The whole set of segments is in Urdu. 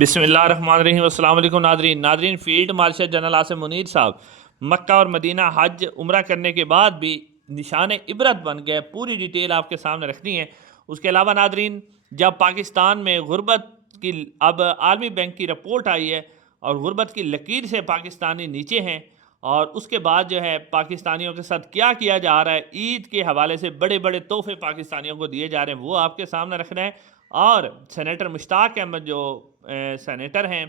بسم اللہ الرحمن الرحیم۔ السلام علیکم ناظرین field marshal general Asim Munir صاحب مکہ اور مدینہ حج عمرہ کرنے کے بعد بھی نشان عبرت بن گئے۔ پوری ڈیٹیل آپ کے سامنے رکھنی ہے۔ اس کے علاوہ ناظرین، جب پاکستان میں غربت کی اب عالمی بینک کی رپورٹ آئی ہے اور غربت کی لکیر سے پاکستانی نیچے ہیں، اور اس کے بعد جو ہے پاکستانیوں کے ساتھ کیا کیا جا رہا ہے، عید کے حوالے سے بڑے بڑے تحفے پاکستانیوں کو دیے جا رہے ہیں، وہ آپ کے سامنے رکھنا ہے۔ اور سینیٹر مشتاق احمد جو سینیٹر ہیں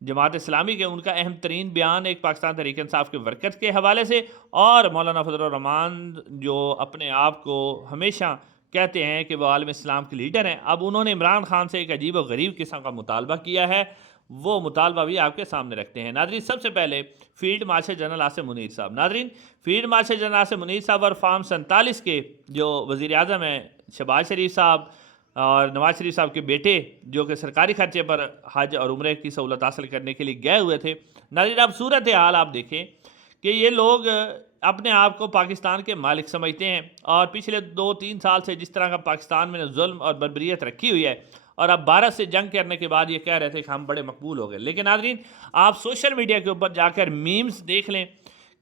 جماعت اسلامی کے، ان کا اہم ترین بیان ایک پاکستان تحریک انصاف کے ورکرز کے حوالے سے، اور مولانا فضل الرحمان جو اپنے آپ کو ہمیشہ کہتے ہیں کہ وہ عالم اسلام کے لیڈر ہیں، اب انہوں نے عمران خان سے ایک عجیب و غریب قسم کا مطالبہ کیا ہے، وہ مطالبہ بھی آپ کے سامنے رکھتے ہیں۔ ناظرین، سب سے پہلے field marshal general Asim Munir صاحب، ناظرین field marshal general Asim Munir صاحب اور فارم 47 کے جو وزیر اعظم ہیں شہباز شریف صاحب اور نواز شریف صاحب کے بیٹے، جو کہ سرکاری خرچے پر حج اور عمرے کی سہولت حاصل کرنے کے لیے گئے ہوئے تھے، ناظرین اب صورتحال آپ دیکھیں کہ یہ لوگ اپنے آپ کو پاکستان کے مالک سمجھتے ہیں، اور پچھلے 2-3 سال سے جس طرح کا پاکستان میں ظلم اور بربریت رکھی ہوئی ہے، اور اب بھارت سے جنگ کرنے کے بعد یہ کہہ رہے تھے کہ ہم بڑے مقبول ہو گئے۔ لیکن ناظرین، آپ سوشل میڈیا کے اوپر جا کر میمز دیکھ لیں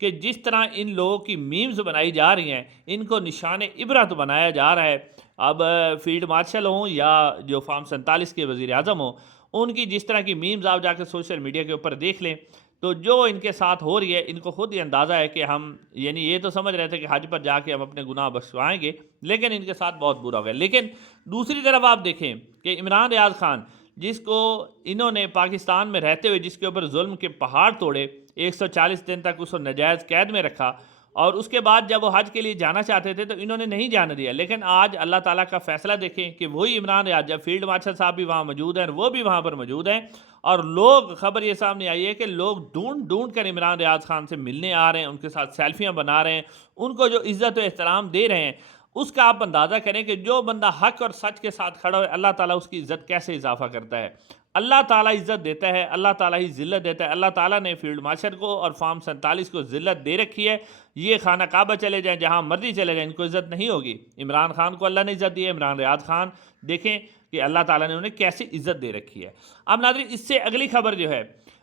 کہ جس طرح ان لوگوں کی میمز بنائی جا رہی ہیں، ان کو نشان عبرت بنایا جا رہا ہے۔ اب فیلڈ مارشل ہوں یا جو فارم 47 کے وزیر اعظم ہوں، ان کی جس طرح کی میمز آپ جا کے سوشل میڈیا کے اوپر دیکھ لیں، تو جو ان کے ساتھ ہو رہی ہے، ان کو خود ہی اندازہ ہے کہ ہم یہ تو سمجھ رہے تھے کہ حج پر جا کے ہم اپنے گناہ بخشوائیں گے، لیکن ان کے ساتھ بہت برا ہو گیا۔ لیکن دوسری طرف آپ دیکھیں کہ عمران ریاض خان، جس کو انہوں نے پاکستان میں رہتے ہوئے جس کے اوپر ظلم کے پہاڑ توڑے، 140 دن تک اس کو ناجائز قید میں رکھا، اور اس کے بعد جب وہ حج کے لیے جانا چاہتے تھے تو انہوں نے نہیں جانے دیا۔ لیکن آج اللہ تعالیٰ کا فیصلہ دیکھیں کہ وہی عمران ریاض، جب فیلڈ مارشل صاحب بھی وہاں موجود ہیں، وہ بھی وہاں پر موجود ہیں، اور لوگ، خبر یہ سامنے آئی ہے کہ لوگ ڈھونڈ ڈھونڈ کر عمران ریاض خان سے ملنے آ رہے ہیں، ان کے ساتھ سیلفیاں بنا رہے ہیں، ان کو جو عزت و احترام دے رہے ہیں، اس کا آپ اندازہ کریں کہ جو بندہ حق اور سچ کے ساتھ کھڑا ہوئے، اللہ تعالیٰ اس کی عزت کیسے اضافہ کرتا ہے۔ اللہ تعالیٰ عزت دیتا ہے، اللہ تعالیٰ ہی ذلت دیتا ہے۔ اللہ تعالیٰ نے فیلڈ مارشل کو اور فارم 47 کو ذلت دے رکھی ہے۔ یہ خانہ کعبہ چلے جائیں، جہاں مرضی چلے جائیں، ان کو عزت نہیں ہوگی۔ عمران خان کو اللہ نے عزت دی ہے، عمران ریاض خان دیکھیں کہ اللہ تعالیٰ نے انہیں کیسی عزت دے رکھی ہے۔ اب ناظرین، اس سے اگلی خبر جو ہے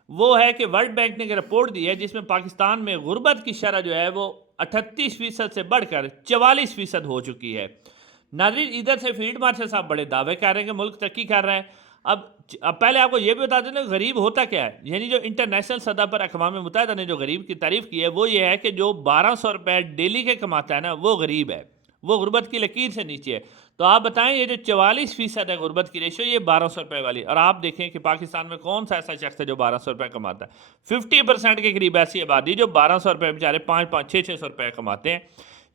وہ ہے کہ ورلڈ بینک نے ایک رپورٹ دی ہے جس میں پاکستان میں غربت کی شرح جو ہے وہ 38% سے بڑھ کر 44% ہو چکی ہے۔ ناظرین، ادھر سے فیلڈ مارشل صاحب بڑے دعوے کر رہے ہیں کہ ملک ترقی کر رہا ہے۔ اب پہلے آپ کو یہ بھی بتا دیں کہ غریب ہوتا کیا ہے، یعنی جو انٹرنیشنل سطح پر اقوام متحدہ نے جو غریب کی تعریف کی ہے وہ یہ ہے کہ جو 1200 روپے ڈیلی کے کماتا ہے نا، وہ غریب ہے، وہ غربت کی لکیر سے نیچے ہے۔ تو آپ بتائیں، یہ جو 44% ہے غربت کی ریشو، یہ 1200 روپے والی، اور آپ دیکھیں کہ پاکستان میں کون سا ایسا شخص ہے جو 1200 روپے کماتا ہے؟ 50% کے قریب ایسی آبادی جو 1200 روپے بیچارے 500-600 روپے کماتے ہیں۔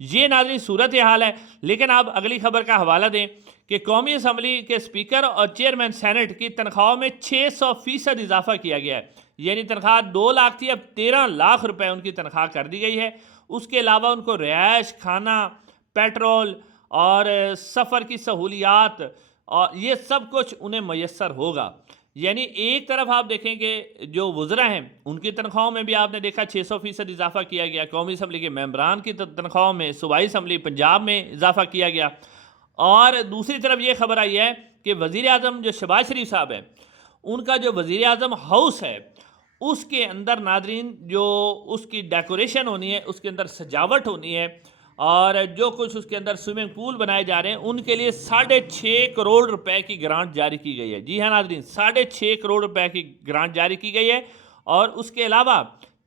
یہ ناظرین صورتحال ہے۔ لیکن آپ اگلی خبر کا حوالہ دیں کہ قومی اسمبلی کے اسپیکر اور چیئرمین سینٹ کی تنخواہوں میں 600% اضافہ کیا گیا ہے، یعنی تنخواہ 2 لاکھ تھی، اب 13 لاکھ روپے ان کی تنخواہ کر دی گئی ہے۔ اس کے علاوہ ان کو رہائش، کھانا، پیٹرول اور سفر کی سہولیات، اور یہ سب کچھ انہیں میسر ہوگا۔ یعنی ایک طرف آپ دیکھیں کہ جو وزراء ہیں ان کی تنخواہوں میں بھی آپ نے دیکھا 600% اضافہ کیا گیا، قومی اسمبلی کے ممبران کی تنخواہوں میں، صوبائی اسمبلی پنجاب میں اضافہ کیا گیا، اور دوسری طرف یہ خبر آئی ہے کہ وزیر اعظم جو شہباز شریف صاحب ہیں، ان کا جو وزیر اعظم ہاؤس ہے، اس کے اندر ناظرین جو اس کی ڈیکوریشن ہونی ہے، اس کے اندر سجاوٹ ہونی ہے، اور جو کچھ اس کے اندر سوئمنگ پول بنائے جا رہے ہیں، ان کے لیے 6.5 کروڑ روپے کی گرانٹ جاری کی گئی ہے۔ جی ہاں ناظرین، 6.5 کروڑ روپے کی گرانٹ جاری کی گئی ہے، اور اس کے علاوہ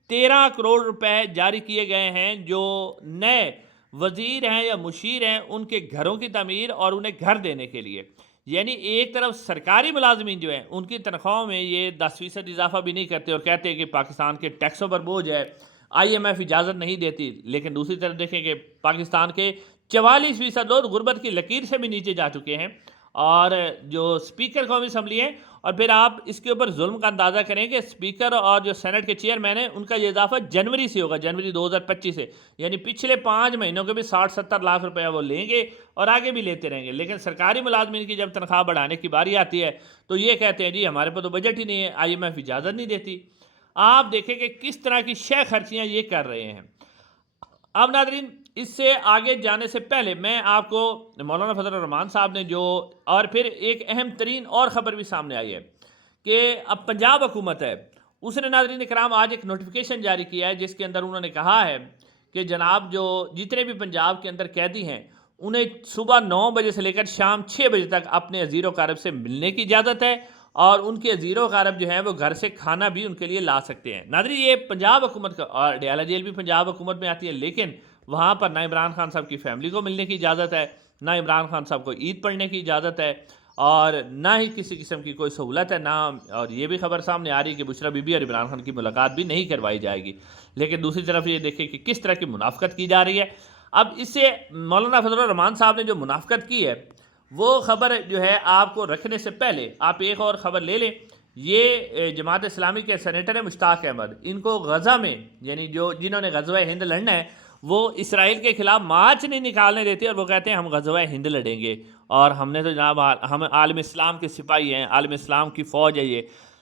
13 کروڑ روپے جاری کیے گئے ہیں جو نئے وزیر ہیں یا مشیر ہیں ان کے گھروں کی تعمیر اور انہیں گھر دینے کے لیے۔ یعنی ایک طرف سرکاری ملازمین جو ہیں ان کی تنخواہوں میں یہ 10% اضافہ بھی نہیں کرتے، اور کہتے ہیں کہ پاکستان کے ٹیکسوں پر بوجھ ہے، IMF اجازت نہیں دیتی، لیکن دوسری طرف دیکھیں کہ پاکستان کے 44% لوگ غربت کی لکیر سے بھی نیچے جا چکے ہیں، اور جو اسپیکر قومی اسمبلی ہیں، اور پھر آپ اس کے اوپر ظلم کا اندازہ کریں کہ اسپیکر اور جو سینٹ کے چیئرمین ہیں ان کا یہ اضافہ جنوری سے ہوگا، جنوری 2025 سے، یعنی پچھلے 5 مہینوں کے بھی 60-70 لاکھ روپیہ وہ لیں گے اور آگے بھی لیتے رہیں گے۔ لیکن سرکاری ملازمین کی جب تنخواہ بڑھانے کی باری آتی ہے تو یہ کہتے ہیں جی ہمارے پاس تو بجٹ ہی نہیں ہے، IMF اجازت نہیں دیتی۔ آپ دیکھیں کہ کس طرح کی شے خرچیاں یہ کر رہے ہیں۔ اب ناظرین، اس سے آگے جانے سے پہلے میں آپ کو مولانا فضل الرحمان صاحب نے جو، اور پھر ایک اہم ترین اور خبر بھی سامنے آئی ہے کہ اب پنجاب حکومت ہے اس نے ناظرین کرام آج ایک نوٹیفیکیشن جاری کیا ہے جس کے اندر انہوں نے کہا ہے کہ جناب جو جتنے بھی پنجاب کے اندر قیدی ہیں انہیں صبح 9 بجے سے لے کر شام 6 بجے تک اپنے عزیر و اقارب سے ملنے کی اجازت ہے، اور ان کے عزیر و اقارب جو ہیں وہ گھر سے کھانا بھی ان کے لیے لا سکتے ہیں۔ ناظرین یہ پنجاب حکومت کا، اور ڈیالہ جیل بھی پنجاب حکومت میں آتی ہے، لیکن وہاں پر نہ عمران خان صاحب کی فیملی کو ملنے کی اجازت ہے، نہ عمران خان صاحب کو عید پڑھنے کی اجازت ہے، اور نہ ہی کسی قسم کی کوئی سہولت ہے، نہ اور یہ بھی خبر سامنے آ رہی ہے کہ بشریٰ بی بی اور عمران خان کی ملاقات بھی نہیں کروائی جائے گی۔ لیکن دوسری طرف یہ دیکھیں کہ کس طرح کی منافقت کی جا رہی ہے۔ اب اس سے مولانا فضل الرحمان صاحب نے جو منافقت کی ہے وہ خبر جو ہے آپ کو رکھنے سے پہلے آپ ایک اور خبر لے لیں۔ یہ جماعت اسلامی کے سینیٹر ہیں مشتاق احمد، ان کو غزہ میں یعنی جنہوں نے غزوہ ہند لڑنا ہے وہ اسرائیل کے خلاف مارچ نہیں نکالنے دیتے، اور وہ کہتے ہیں ہم غزوہ ہند لڑیں گے، اور ہم نے تو جناب ہم عالم اسلام کے سپاہی ہیں، عالم اسلام کی فوج ہے یہ۔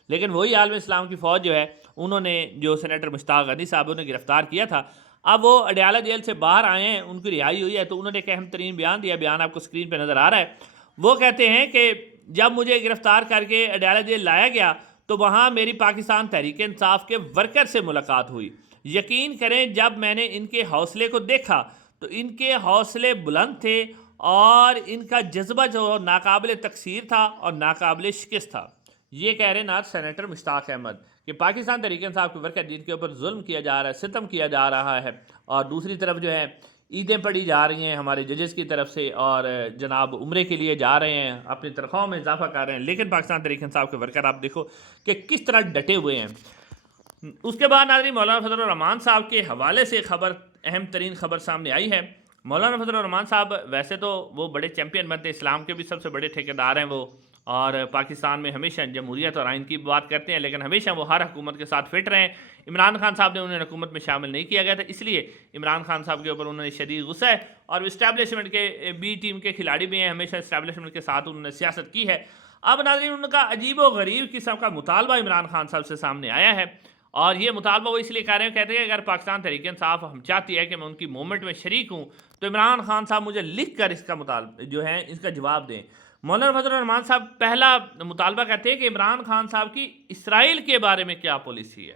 لیکن وہی عالم اسلام کی فوج جو ہے انہوں نے جو سینیٹر مشتاق غنی صاحب نے گرفتار کیا تھا، اب وہ اڈیالہ جیل سے باہر آئے ہیں، ان کی رہائی ہوئی ہے، تو انہوں نے ایک اہم ترین بیان دیا، بیان آپ کو اسکرین پہ نظر آ رہا ہے۔ وہ کہتے ہیں کہ جب مجھے گرفتار کر کے اڈیالہ جیل لایا گیا تو وہاں میری پاکستان تحریک انصاف کے ورکر سے ملاقات ہوئی۔ یقین کریں جب میں نے ان کے حوصلے کو دیکھا تو ان کے حوصلے بلند تھے، اور ان کا جذبہ جو ناقابل تکثیر تھا اور ناقابل شکست تھا۔ یہ کہہ رہے ہیں سینیٹر مشتاق احمد کہ پاکستان تحریک انصاف کے ورکر جن کے اوپر ظلم کیا جا رہا ہے، ستم کیا جا رہا ہے، اور دوسری طرف جو ہے عیدیں پڑھی جا رہی ہیں ہمارے ججز کی طرف سے، اور جناب عمرے کے لیے جا رہے ہیں، اپنی تنخواہوں میں اضافہ کر رہے ہیں، لیکن پاکستان تحریک انصاف کے ورکر آپ دیکھو کہ کس طرح ڈٹے ہوئے ہیں۔ اس کے بعد ناظرین مولانا فضل الرحمان صاحب کے حوالے سے خبر، اہم ترین خبر سامنے آئی ہے۔ مولانا فضل الرحمان صاحب ویسے تو وہ بڑے چیمپئن بنتے، اسلام کے بھی سب سے بڑے ٹھیکیدار ہیں وہ، اور پاکستان میں ہمیشہ جمہوریت اور آئین کی بات کرتے ہیں، لیکن ہمیشہ وہ ہر حکومت کے ساتھ فٹ رہے ہیں۔ عمران خان صاحب نے انہیں حکومت میں شامل نہیں کیا گیا تھا، اس لیے عمران خان صاحب کے اوپر انہوں نے شدید غصہ ہے، اور اسٹیبلشمنٹ کے بی ٹیم کے کھلاڑی بھی ہیں، ہمیشہ اسٹیبلشمنٹ کے ساتھ انہوں نے سیاست کی ہے۔ اب ناظرین ان کا عجیب و غریب قسم کا مطالبہ عمران خان صاحب سے سامنے آیا ہے، اور یہ مطالبہ وہ اس لیے کہہ رہے ہیں، کہتے ہیں کہ اگر پاکستان تحریک انصاف ہم چاہتی ہے کہ میں ان کی موومنٹ میں شریک ہوں تو عمران خان صاحب مجھے لکھ کر اس کا مطالبہ جو ہے اس کا جواب دیں۔ مولانا فضل الرحمان صاحب پہلا مطالبہ کہتے ہیں کہ عمران خان صاحب کی اسرائیل کے بارے میں کیا پالیسی ہے،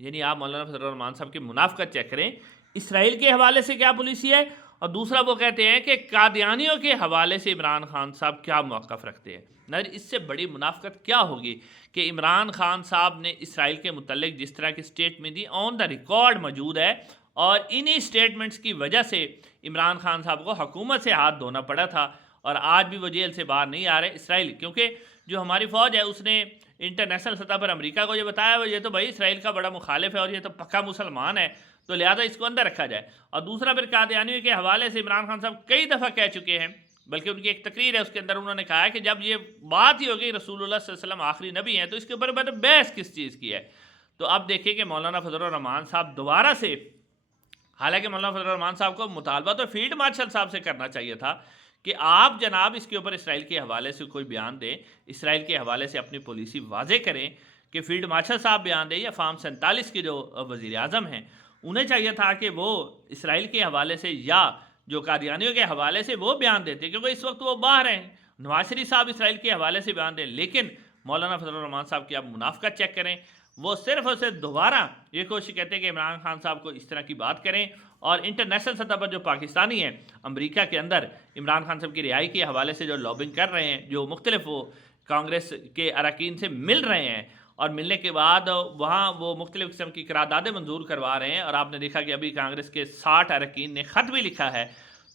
یعنی آپ مولانا فضل الرحمان صاحب کی منافقت چیک کریں، اسرائیل کے حوالے سے کیا پالیسی ہے، اور دوسرا وہ کہتے ہیں کہ قادیانیوں کے حوالے سے عمران خان صاحب کیا موقف رکھتے ہیں۔ اس سے بڑی منافقت کیا ہوگی کہ عمران خان صاحب نے اسرائیل کے متعلق جس طرح کی statement the on the record موجود ہے، اور انہی سٹیٹمنٹس کی وجہ سے عمران خان صاحب کو حکومت سے ہاتھ دھونا پڑا تھا، اور آج بھی وہ جیل سے باہر نہیں آ رہے اسرائیل، کیونکہ جو ہماری فوج ہے اس نے انٹرنیشنل سطح پر امریکہ کو یہ بتایا وہ یہ تو بھائی اسرائیل کا بڑا مخالف ہے اور یہ تو پکا مسلمان ہے، تو لہٰذا اس کو اندر رکھا جائے۔ اور دوسرا پھر قادیانیوں کے حوالے سے عمران خان صاحب کئی دفعہ کہہ چکے ہیں، بلکہ ان کی ایک تقریر ہے اس کے اندر انہوں نے کہا ہے کہ جب یہ بات ہی ہوگی رسول اللہ صلی اللہ علیہ وسلم آخری نبی ہیں تو اس کے اوپر بحث کس چیز کی ہے۔ تو اب دیکھیں کہ مولانا فضل الرحمان صاحب دوبارہ سے، حالانکہ مولانا فضل الرحمان صاحب کو مطالبہ تو فیلڈ مارشل صاحب سے کرنا چاہیے تھا کہ آپ جناب اس کے اوپر اسرائیل کے حوالے سے کوئی بیان دیں، اسرائیل کے حوالے سے اپنی پالیسی واضح کریں، کہ فیلڈ مارشل صاحب بیان دیں یا فارم 47 کے جو وزیر اعظم ہیں انہیں چاہیے تھا کہ وہ اسرائیل کے حوالے سے یا جو قادیانیوں کے حوالے سے وہ بیان دیتے، کیونکہ اس وقت وہ باہر ہیں۔ نواز شریف صاحب اسرائیل کے حوالے سے بیان دیں، لیکن مولانا فضل الرحمان صاحب کی آپ منافقت چیک کریں، وہ صرف اور صرف دوبارہ یہ کوشش کرتے ہیں کہ عمران خان صاحب کو اس طرح کی بات کریں، اور انٹرنیشنل سطح پر جو پاکستانی ہیں امریکہ کے اندر عمران خان صاحب کی رہائی کے حوالے سے جو لابنگ کر رہے ہیں، جو مختلف وہ کانگریس کے اراکین سے مل رہے ہیں، اور ملنے کے بعد وہاں وہ مختلف قسم کی قراردادیں منظور کروا رہے ہیں، اور آپ نے دیکھا کہ ابھی کانگریس کے 60 اراکین نے خط بھی لکھا ہے،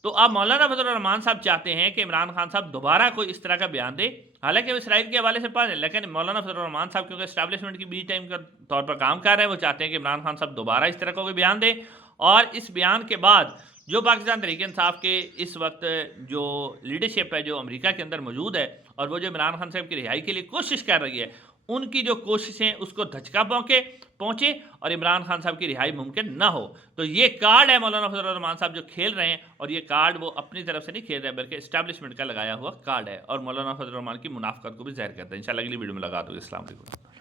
تو اب مولانا فضل الرحمان صاحب چاہتے ہیں کہ عمران خان صاحب دوبارہ کوئی اس طرح کا بیان دے، حالانکہ وہ اسرائیل کے حوالے سے پاس ہیں، لیکن مولانا فضل الرحمان صاحب کیونکہ اسٹیبلشمنٹ کی بی ٹائم کے طور پر کام کر رہے ہیں، وہ چاہتے ہیں کہ عمران خان صاحب دوبارہ اس طرح کا کوئی بیان دے، اور اس بیان کے بعد جو پاکستان تحریک انصاف کے اس وقت جو لیڈرشپ ہے جو امریکہ کے اندر موجود ہے، اور وہ جو عمران خان صاحب کی رہائی کے لیے کوشش کر رہی ہے، ان کی جو کوششیں اس کو دھچکا پہنچے اور عمران خان صاحب کی رہائی ممکن نہ ہو۔ تو یہ کارڈ ہے مولانا فضل الرحمان صاحب جو کھیل رہے ہیں، اور یہ کارڈ وہ اپنی طرف سے نہیں کھیل رہے بلکہ اسٹیبلشمنٹ کا لگایا ہوا کارڈ ہے، اور مولانا فضل الرحمان کی منافقت کو بھی ظاہر کرتا ہے۔ انشاءاللہ اگلی ویڈیو میں ملاقات ہوگی۔ السلام علیکم۔